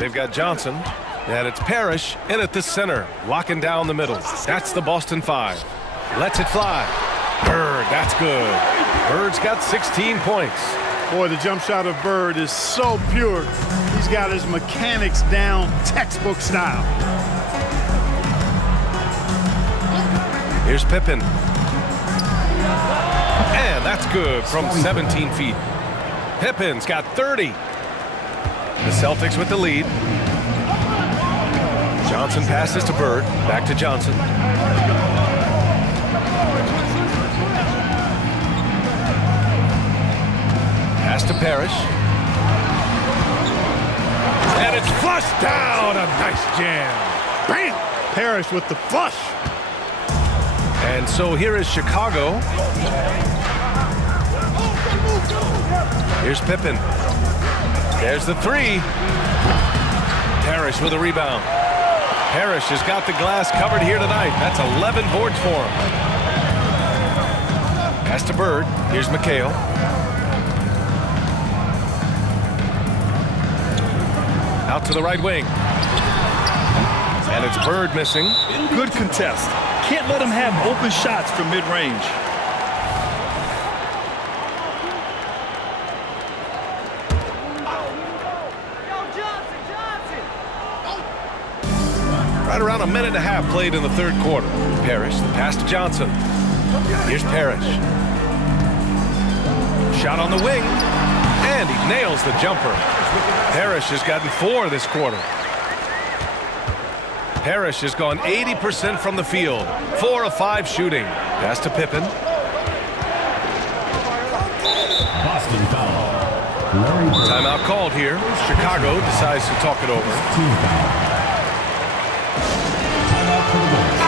They've got Johnson, and it's Parrish in at the center, locking down the middle. That's the Boston 5. Lets it fly. Bird, that's good. Bird's got 16 points. Boy, the jump shot of Bird is so pure. He's got his mechanics down, textbook style. Here's Pippen. And that's good from 17 feet. Pippen's got 30. The Celtics with the lead. Johnson passes to Bird. Back to Johnson. Pass to Parrish. And it's flushed down. A nice jam. Bam! Parrish with the flush. And so here is Chicago. Here's Pippen. There's the 3. Parrish with a rebound. Parrish has got the glass covered here tonight. That's 11 boards for him. Pass to Bird. Here's McHale. Out to the right wing. And it's Bird missing. Good contest. Can't let him have open shots from mid-range. Right around a minute and a half played in the third quarter. Parrish, the pass to Johnson. Here's Parrish. Shot on the wing. And he nails the jumper. Parrish has gotten 4 this quarter. Parrish has gone 80% from the field. 4 of 5 shooting. Pass to Pippen. Boston foul. Timeout called here. Chicago decides to talk it over. Team foul. Timeout for the Bulls.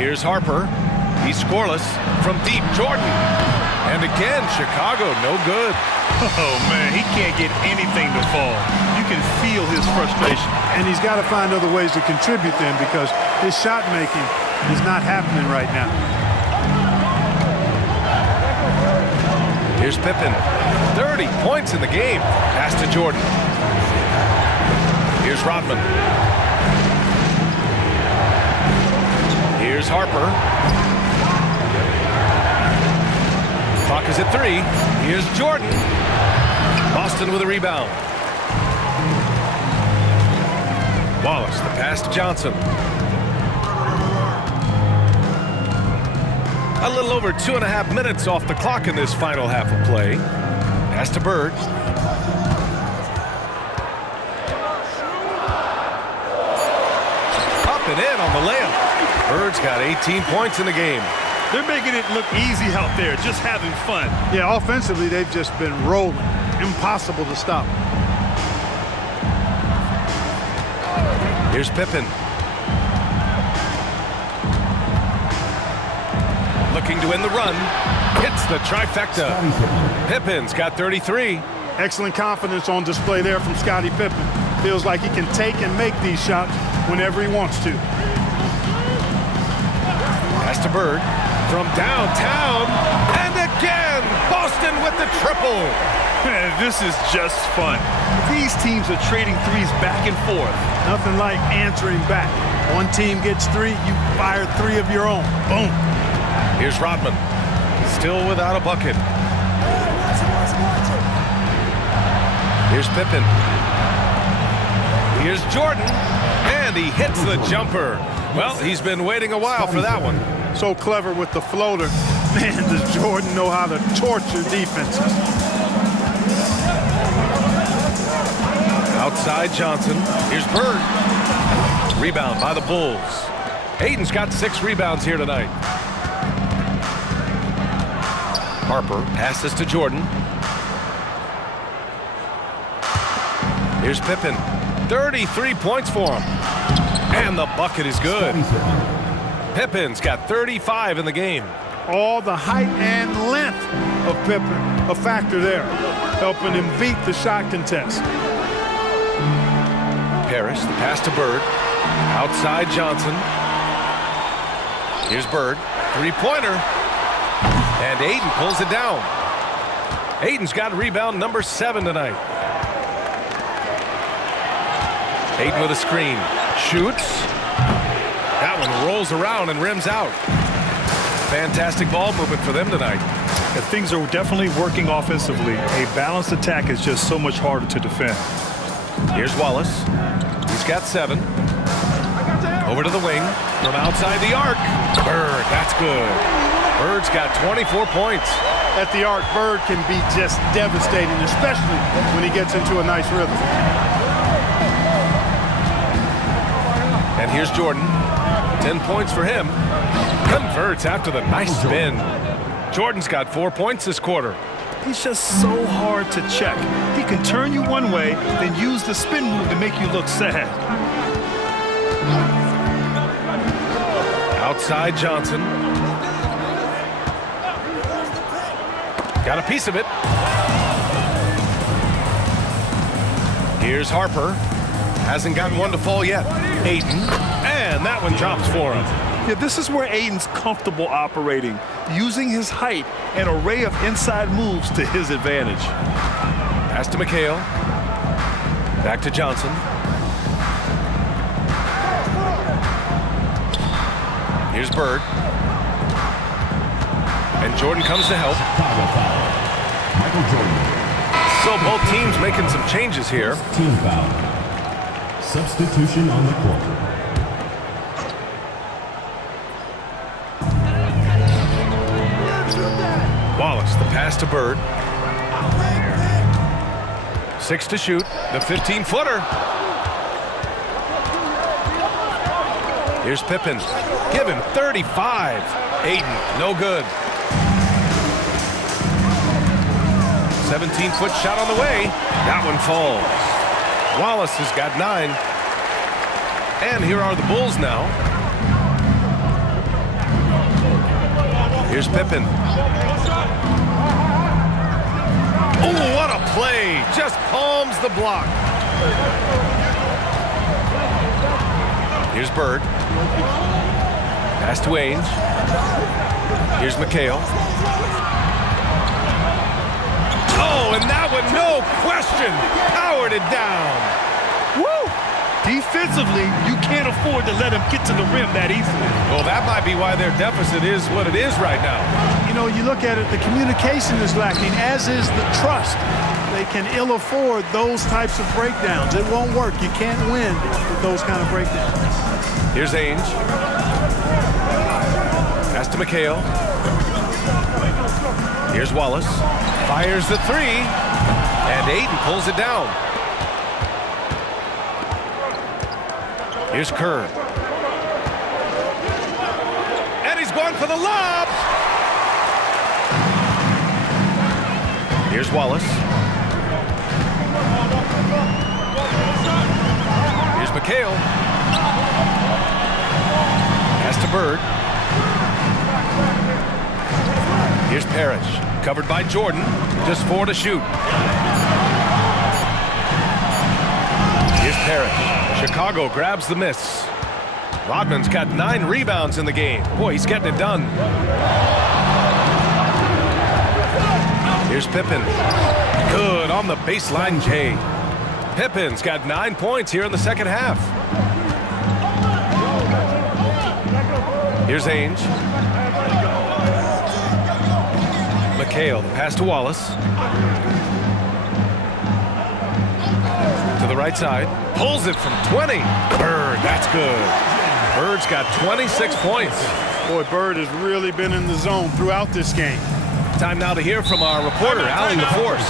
Here's Harper. He's scoreless from deep. Jordan. And again, Chicago, no good. Oh, man, he can't get anything to fall. You can feel his frustration. And he's got to find other ways to contribute then because his shot making is not happening right now. Here's Pippen. 30 points in the game. Pass to Jordan. Here's Rodman. Here's Harper. Clock is at 3. Here's Jordan. Boston with a rebound. Wallace, the pass to Johnson. A little over 2.5 minutes off the clock in this final half of play. Pass to Bird. Up and in on the layup. Bird's got 18 points in the game. They're making it look easy out there, just having fun. Yeah, offensively, they've just been rolling. Impossible to stop. Here's Pippen. Looking to win the run. Hits the trifecta. Pippen's got 33. Excellent confidence on display there from Scottie Pippen. Feels like he can take and make these shots whenever he wants to. Pass to Bird from downtown. And again, Boston with the triple. Man, this is just fun. These teams are trading threes back and forth. Nothing like answering back. One team gets 3, you fire 3 of your own. Boom. Here's Rodman. Still without a bucket. Here's Pippen. Here's Jordan. And he hits the jumper. Well, he's been waiting a while for that one. So clever with the floater. Man, does Jordan know how to torture defenses. Outside Johnson. Here's Bird. Rebound by the Bulls. Hayden's got 6 rebounds here tonight. Harper passes to Jordan. Here's Pippen. 33 points for him. And the bucket is good. Pippen's got 35 in the game. All the height and length of Pippen, a factor there, helping him beat the shot contest. Parrish, the pass to Bird. Outside Johnson. Here's Bird. Three-pointer. And Ayton pulls it down. Ayton's got rebound number 7 tonight. Ayton with a screen. Shoots. That one rolls around and rims out. Fantastic ball movement for them tonight. And things are definitely working offensively. A balanced attack is just so much harder to defend. Here's Wallace. He's got 7. Over to the wing. From outside the arc. Bird, that's good. Bird's got 24 points. At the arc, Bird can be just devastating, especially when he gets into a nice rhythm. And here's Jordan. 10 points for him. Converts after the nice spin. Jordan's got 4 points this quarter. He's just so hard to check. He can turn you one way, then use the spin move to make you look sad. Outside Johnson. Got a piece of it. Here's Harper. Hasn't gotten one to fall yet. Ayton. And that one drops for him. Yeah, this is where Ayton's comfortable operating, using his height and array of inside moves to his advantage. Pass to McHale. Back to Johnson. Here's Bird. And Jordan comes to help. Chicago foul. Michael Jordan. So both teams making some changes here. Team foul. Substitution on the court. Wallace, the pass to Bird. 6 to shoot. The 15-footer. Here's Pippen. Give him 35. Ayton, no good. 17-foot shot on the way. That one falls. Wallace has got 9. And here are the Bulls now. Here's Pippen. Oh, what a play. Just palms the block. Here's Bird. Pass to Ainge. Here's McHale. Oh, and that one, no question, powered it down. Woo! Defensively, you can't afford to let him get to the rim that easily. Well, that might be why their deficit is what it is right now. You know, you look at it, the communication is lacking, as is the trust. They can ill afford those types of breakdowns. It won't work. You can't win with those kind of breakdowns. Here's Ainge. Pass to McHale. Here's Wallace. Fires the 3. And Ayton pulls it down. Here's Kerr. And he's going for the lob. Here's Wallace. Here's McHale. Pass to Bird. Here's Parrish. Covered by Jordan. Just 4 to shoot. Here's Parrish. Chicago grabs the miss. Rodman's got 9 rebounds in the game. Boy, he's getting it done. Here's Pippen. Good on the baseline, Jay. Pippen's got 9 points here in the second half. Here's Ainge. McHale, pass to Wallace. To the right side. Pulls it from 20. Bird, that's good. Bird's got 26 points. Boy, Bird has really been in the zone throughout this game. Time now to hear from our reporter, Allie LaForce.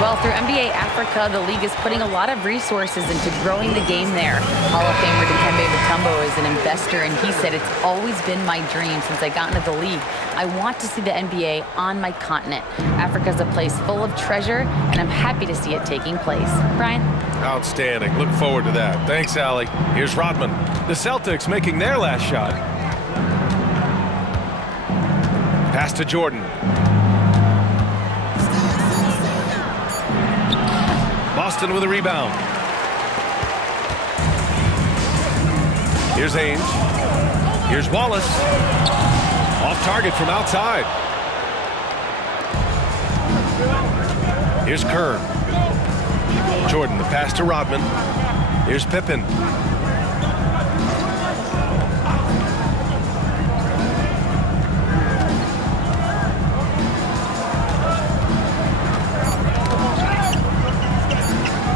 Well, through NBA Africa, the league is putting a lot of resources into growing the game there. Hall of Famer Dikembe Mutombo is an investor, and he said, "It's always been my dream since I got into the league. I want to see the NBA on my continent. Africa's a place full of treasure, and I'm happy to see it taking place." Brian? Outstanding. Look forward to that. Thanks, Allie. Here's Rodman. The Celtics making their last shot. Pass to Jordan. Boston with a rebound. Here's Ainge. Here's Wallace. Off target from outside. Here's Kerr. Jordan, the pass to Rodman. Here's Pippen.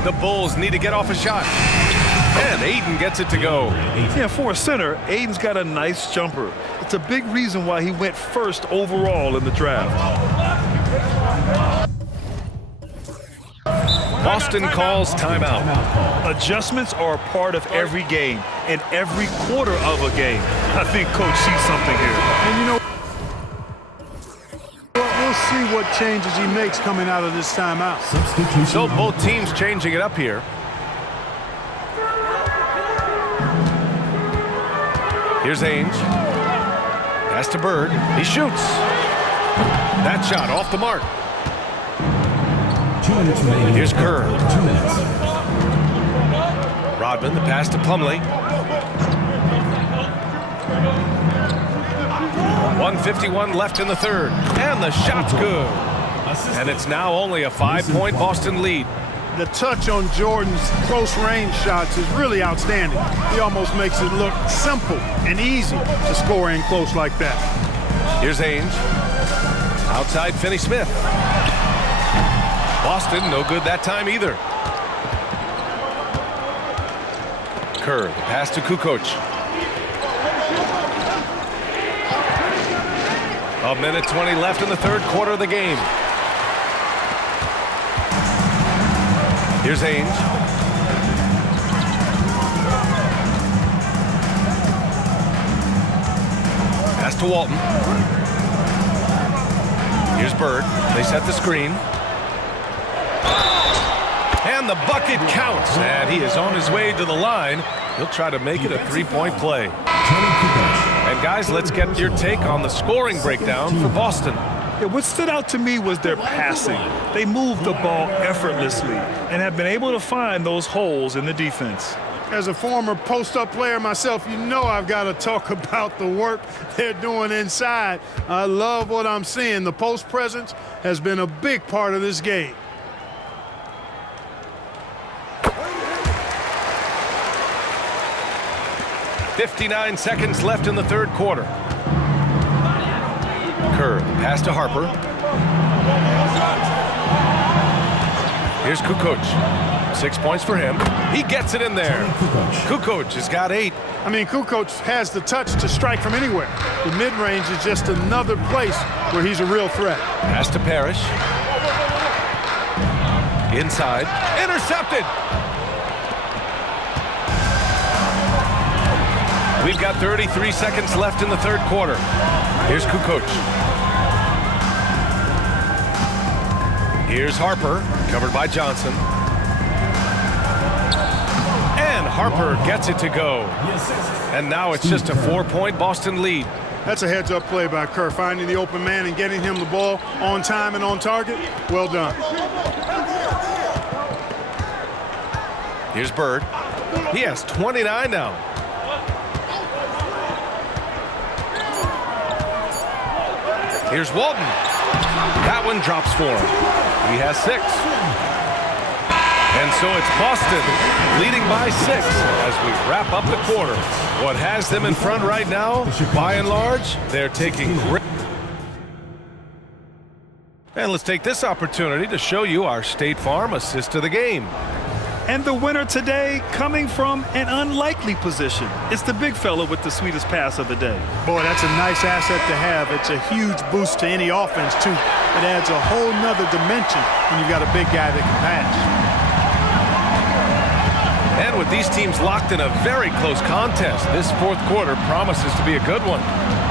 The Bulls need to get off a shot. And Ayton gets it to go. Yeah, for a center, Ayton's got a nice jumper. It's a big reason why he went first overall in the draft. Boston calls timeout. Adjustments are a part of every game and every quarter of a game. I think Coach sees something here. And you know, we'll see what changes he makes coming out of this timeout. Substitution. So both teams changing it up here. Here's Ainge. Pass to Bird. He shoots. That shot off the mark. 2 minutes remaining. Here's Kerr. 2 minutes. Rodman, the pass to Plumlee. 1:51 left in the third. And the shot's good. And it's now only a 5-point Boston lead. The touch on Jordan's close-range shots is really outstanding. He almost makes it look simple and easy to score in close like that. Here's Ainge. Outside Finney-Smith. Boston, no good that time either. Kerr, the pass to Kukoc. A minute 20 left in the third quarter of the game. Here's Ainge. Pass to Walton. Here's Bird. They set the screen. And the bucket counts. And he is on his way to the line. He'll try to make it a 3-point play. And guys, let's get your take on the scoring breakdown for Boston. Yeah, what stood out to me was their passing. They moved the ball effortlessly and have been able to find those holes in the defense. As a former post-up player myself, you know I've got to talk about the work they're doing inside. I love what I'm seeing. The post presence has been a big part of this game. .59 seconds left in the third quarter. Kerr, pass to Harper. Here's Kukoc. 6 points for him. He gets it in there. Kukoc has got 8. I mean, Kukoc has the touch to strike from anywhere. The mid-range is just another place where he's a real threat. Pass to Parrish. Inside. Intercepted. We've got 33 seconds left in the third quarter. Here's Kukoc. Here's Harper, covered by Johnson. And Harper gets it to go. And now it's just a 4-point Boston lead. That's a heads-up play by Kerr, finding the open man and getting him the ball on time and on target. Well done. Here's Bird. He has 29 now. Here's Walton. That one drops for him. He has 6. And so it's Boston leading by 6 as we wrap up the quarter. What has them in front right now, by and large, they're taking great. And let's take this opportunity to show you our State Farm assist of the game. And the winner today coming from an unlikely position. It's the big fella with the sweetest pass of the day. Boy, that's a nice asset to have. It's a huge boost to any offense, too. It adds a whole nother dimension when you've got a big guy that can pass. And with these teams locked in a very close contest, this fourth quarter promises to be a good one.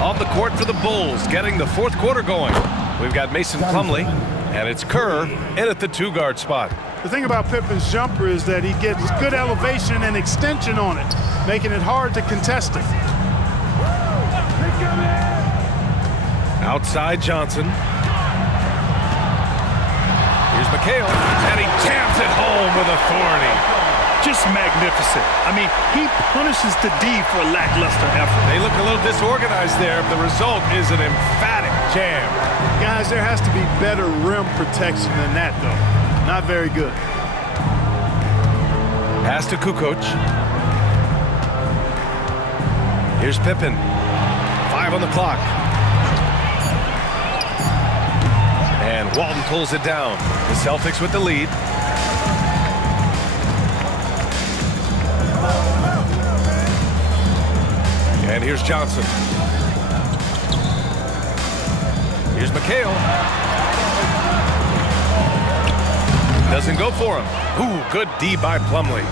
On the court for the Bulls, getting the fourth quarter going. We've got Mason Plumlee, and it's Kerr in at the 2-guard spot. The thing about Pippen's jumper is that he gets good elevation and extension on it, making it hard to contest it. Outside Johnson. Here's McHale, and he jams it home with authority. just magnificent. I mean, he punishes the D for lackluster effort. They look a little disorganized there. The result is an emphatic jam. Guys, there has to be better rim protection than that, though. Not very good. Pass to Kukoc. Here's Pippen. 5 on the clock. And Walton pulls it down. The Celtics with the lead. And here's Johnson. Here's McHale. Doesn't go for him. Ooh, good D by Plumlee.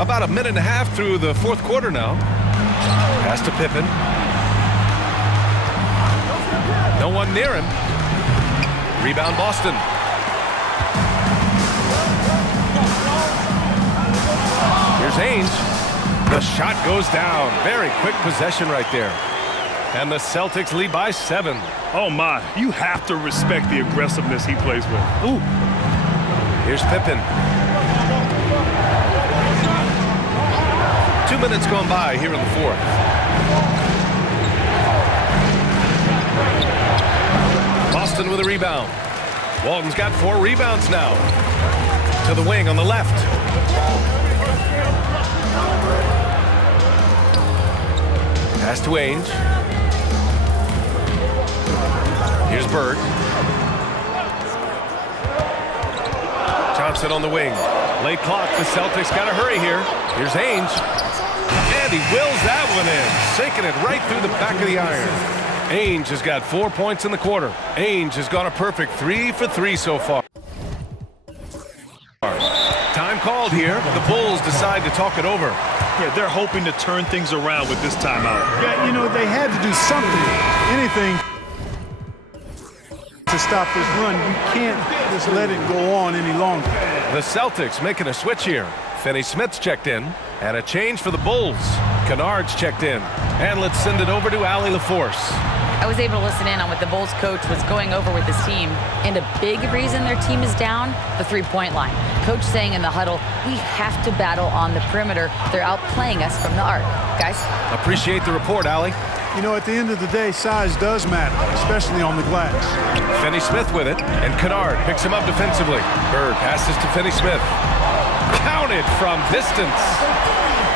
About a minute and a half through the fourth quarter now. Pass to Pippen. No one near him. Rebound Boston. Here's Ainge. The shot goes down. Very quick possession right there. And the Celtics lead by 7. Oh, my. You have to respect the aggressiveness he plays with. Ooh. Here's Pippen. 2 minutes gone by here in the fourth. Boston with a rebound. Walton's got 4 rebounds now. To the wing on the left. Pass to Ainge. Here's Bird. Johnson on the wing. Late clock. The Celtics got to hurry here. Here's Ainge. And he wills that one in. Sinking it right through the back of the iron. Ainge has got 4 points in the quarter. Ainge has gone a perfect 3 for 3 so far. Time called here. The Bulls decide to talk it over. Yeah, they're hoping to turn things around with this timeout. Yeah, you know, they had to do something, anything to stop this run. You can't just let it go on any longer. The Celtics making a switch here. Finney-Smith's checked in. And a change for the Bulls. Kennard's checked in. And let's send it over to Allie LaForce. I was able to listen in on what the Bulls coach was going over with his team. And a big reason their team is down, the three-point line. Coach saying in the huddle, we have to battle on the perimeter. They're outplaying us from the arc. Guys? Appreciate the report, Allie. You know, at the end of the day, size does matter, especially on the glass. Finney-Smith with it, and Kennard picks him up defensively. Bird passes to Finney-Smith. Counted from distance.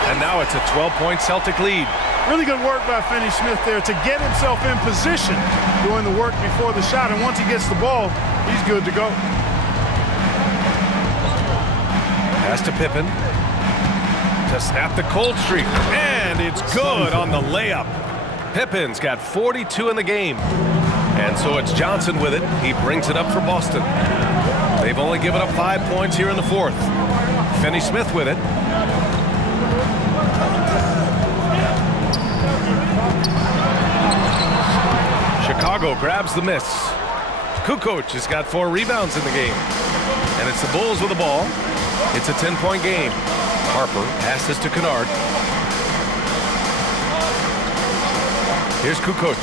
And now it's a 12-point Celtic lead. Really good work by Finney-Smith there to get himself in position, doing the work before the shot. And once he gets the ball, he's good to go. Pass to Pippen to snap the cold streak. And it's good on the layup. Pippen's got 42 in the game. And so it's Johnson with it. He brings it up for Boston. They've only given up 5 points here in the fourth. Finney-Smith with it. Chicago grabs the miss. Kukoc has got 4 rebounds in the game. And it's the Bulls with the ball. It's a 10-point game. Harper passes to Kennard. Here's Kukoc.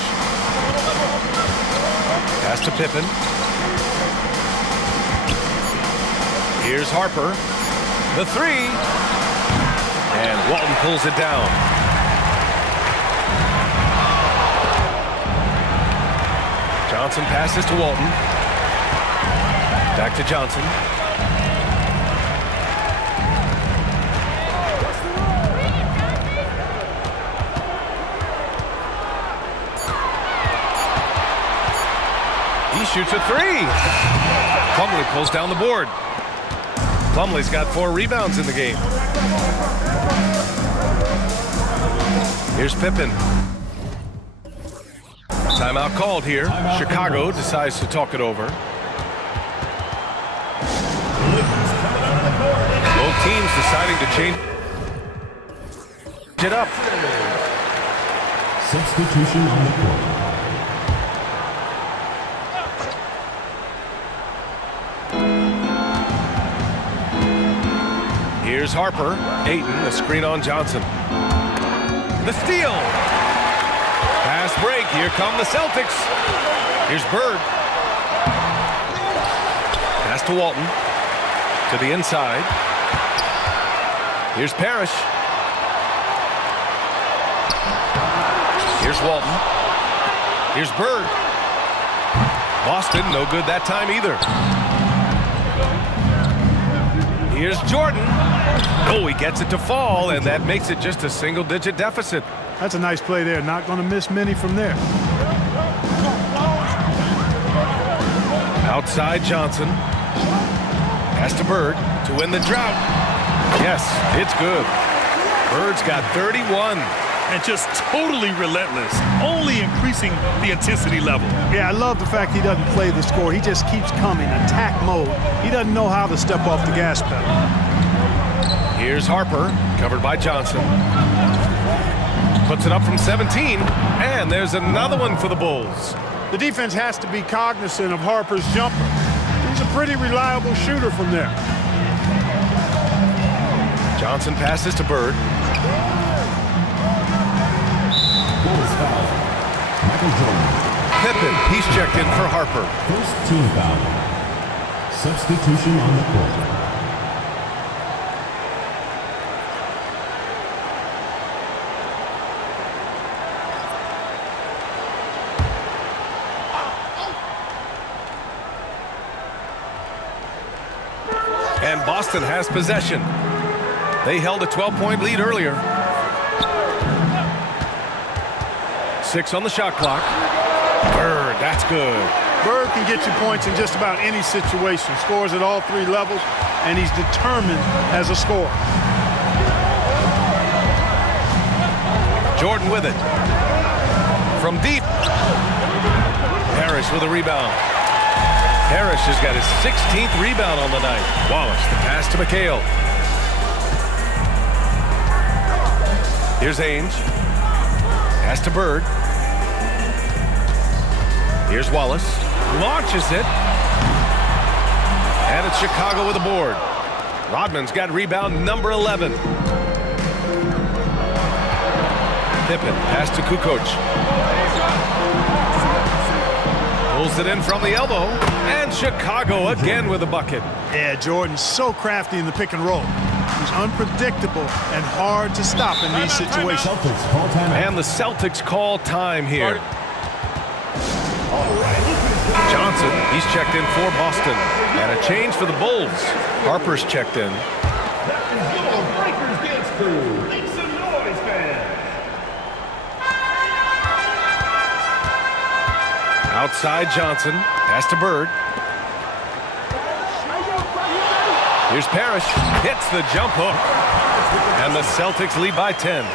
Pass to Pippen. Here's Harper. The 3. And Walton pulls it down. Johnson passes to Walton. Back to Johnson. He shoots a 3. Plumlee pulls down the board. Plumlee's got 4 rebounds in the game. Here's Pippen. Timeout called here. Chicago decides to talk it over. Both teams deciding to change it up. Substitution on the court. Here's Harper. Ayton, a screen on Johnson. The steal. Fast break. Here come the Celtics. Here's Bird. Pass to Walton. To the inside. Here's Parrish. Here's Walton. Here's Bird. Boston, no good that time either. Here's Jordan. Oh, he gets it to fall, and that makes it just a single-digit deficit. That's a nice play there. Not going to miss many from there. Outside Johnson. Pass to Bird to win the drought. Yes, it's good. Bird's got 31. And just totally relentless, only increasing the intensity level. Yeah, I love the fact he doesn't play the score. He just keeps coming, attack mode. He doesn't know how to step off the gas pedal. Here's Harper, covered by Johnson. Puts it up from 17, and there's another one for the Bulls. The defense has to be cognizant of Harper's jumper. He's a pretty reliable shooter from there. Johnson passes to Bird. Michael Jordan. Pippen, he's checked in for Harper. First team foul. Substitution on the court. And Boston has possession. They held a 12-point lead earlier. 6 on the shot clock. Bird, that's good. Bird can get you points in just about any situation. Scores at all 3 levels, and he's determined as a scorer. Jordan with it. From deep. Parrish with a rebound. Parrish has got his 16th rebound on the night. Wallace, the pass to McHale. Here's Ainge. Pass to Bird. Here's Wallace. Launches it. And it's Chicago with a board. Rodman's got rebound number 11. Pippen. Pass to Kukoc. Pulls it in from the elbow. And Chicago again with a bucket. Yeah, Jordan's so crafty in the pick and roll. He's unpredictable and hard to stop in these situations. Celtics call timeout. And the Celtics call time here. Johnson, he's checked in for Boston. And a change for the Bulls. Harper's checked in. Outside Johnson. Pass to Bird. Here's Parrish. Hits the jump hook. And the Celtics lead by 10.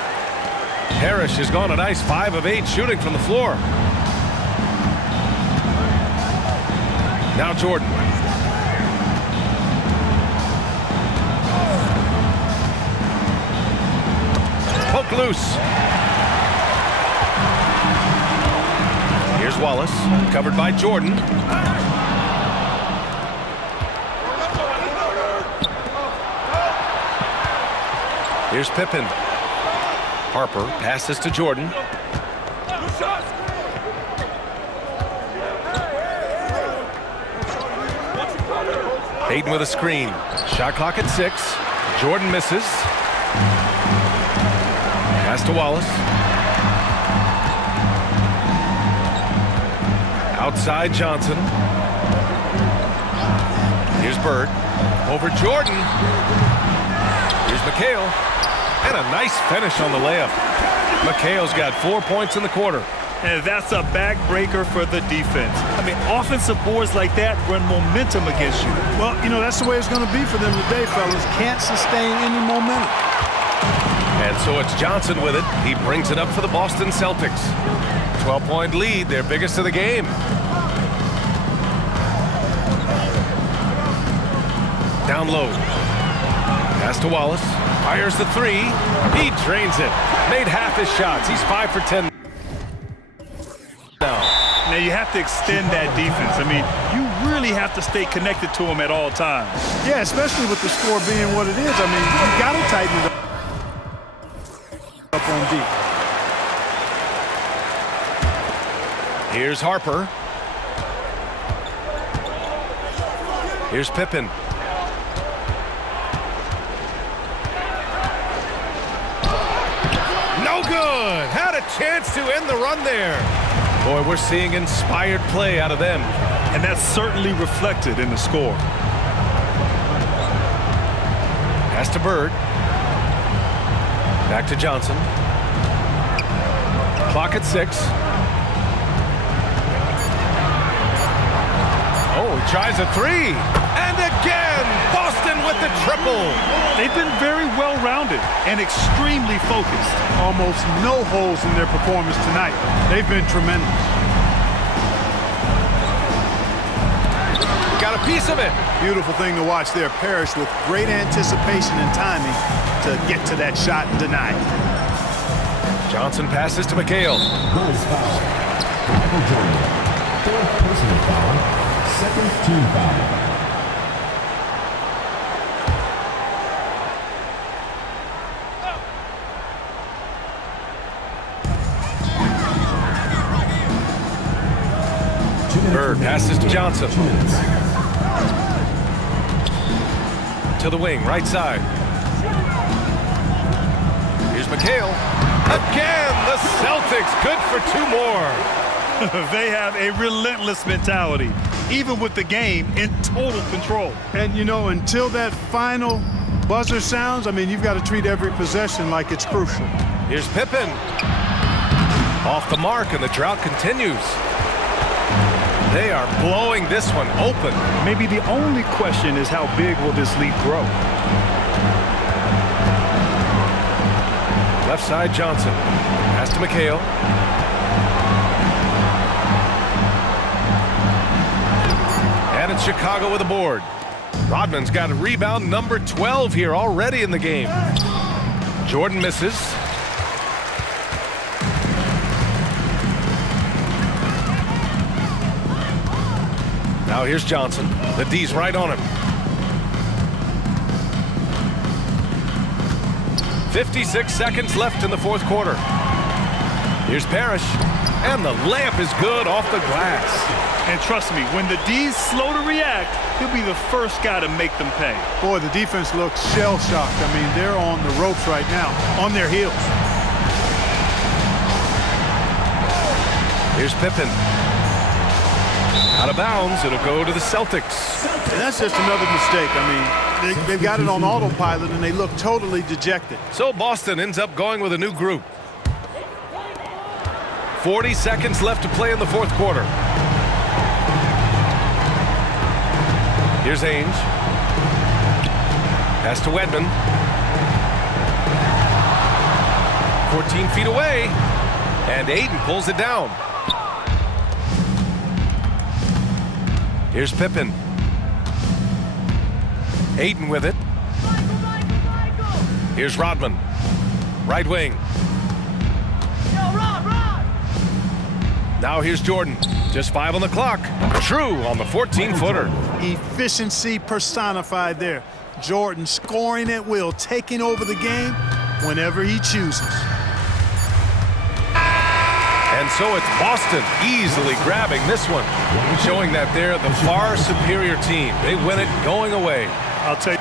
Parrish has gone a nice 5 of 8 shooting from the floor. Now Jordan. Poke loose. Here's Wallace, covered by Jordan. Here's Pippen. Harper passes to Jordan. Hayden with a screen. Shot clock at 6. Jordan misses. Pass to Wallace. Outside Johnson. Here's Bird. Over Jordan. Here's McHale. And a nice finish on the layup. McHale's got 4 points in the quarter. And that's a backbreaker for the defense. I mean, offensive boards like that run momentum against you. Well, you know, that's the way it's going to be for them today, fellas. Can't sustain any momentum. And so it's Johnson with it. He brings it up for the Boston Celtics. 12-point lead, their biggest of the game. Down low. Pass to Wallace. Fires the 3. He drains it. Made half his shots. He's 5 for 10. Now you have to extend that defense. I mean, you really have to stay connected to them at all times. Yeah, especially with the score being what it is. I mean, you got to tighten it up on deep. Here's Harper. Here's Pippen. No good. Had a chance to end the run there. Boy, we're seeing inspired play out of them. And that's certainly reflected in the score. Pass to Bird. Back to Johnson. Clock at 6. Oh, he tries a 3. And again, Boston with the triple. They've been very well-rounded and extremely focused. Almost no holes in their performance tonight. They've been tremendous. Got a piece of it. Beautiful thing to watch there. Parrish with great anticipation and timing to get to that shot and deny it. Johnson passes to McHale. Goals foul. Michael Jordan. Fourth personal foul. Second team foul. Bird passes to Johnson. 2 minutes. To the wing, right side. Here's McHale. Again, the Celtics good for 2 more. They have a relentless mentality, even with the game in total control. And, you know, until that final buzzer sounds, I mean, you've got to treat every possession like it's crucial. Here's Pippen. Off the mark, and the drought continues. They are blowing this one open. Maybe the only question is how big will this lead grow? Left side, Johnson. Pass to McHale. And it's Chicago with a board. Rodman's got a rebound number 12 here already in the game. Jordan misses. Now here's Johnson. The D's right on him. 56 seconds left in the 4th quarter. Here's Parrish. And the layup is good off the glass. And trust me, when the D's slow to react, he'll be the first guy to make them pay. Boy, the defense looks shell-shocked. I mean, they're on the ropes right now, on their heels. Here's Pippen. Out of bounds, it'll go to the Celtics. And that's just another mistake. I mean, they've got it on autopilot, and they look totally dejected. So Boston ends up going with a new group. 40 seconds left to play in the 4th quarter. Here's Ainge. Pass to Wedman. 14 feet away. And Ayton pulls it down. Here's Pippen. Ayton with it. Here's Rodman. Right wing. Now here's Jordan. Just 5 on the clock. True on the 14-footer. Efficiency personified there. Jordan scoring at will, taking over the game whenever he chooses. And so it's Boston easily grabbing this one, showing that they're the far superior team. They win it going away. I'll tell you.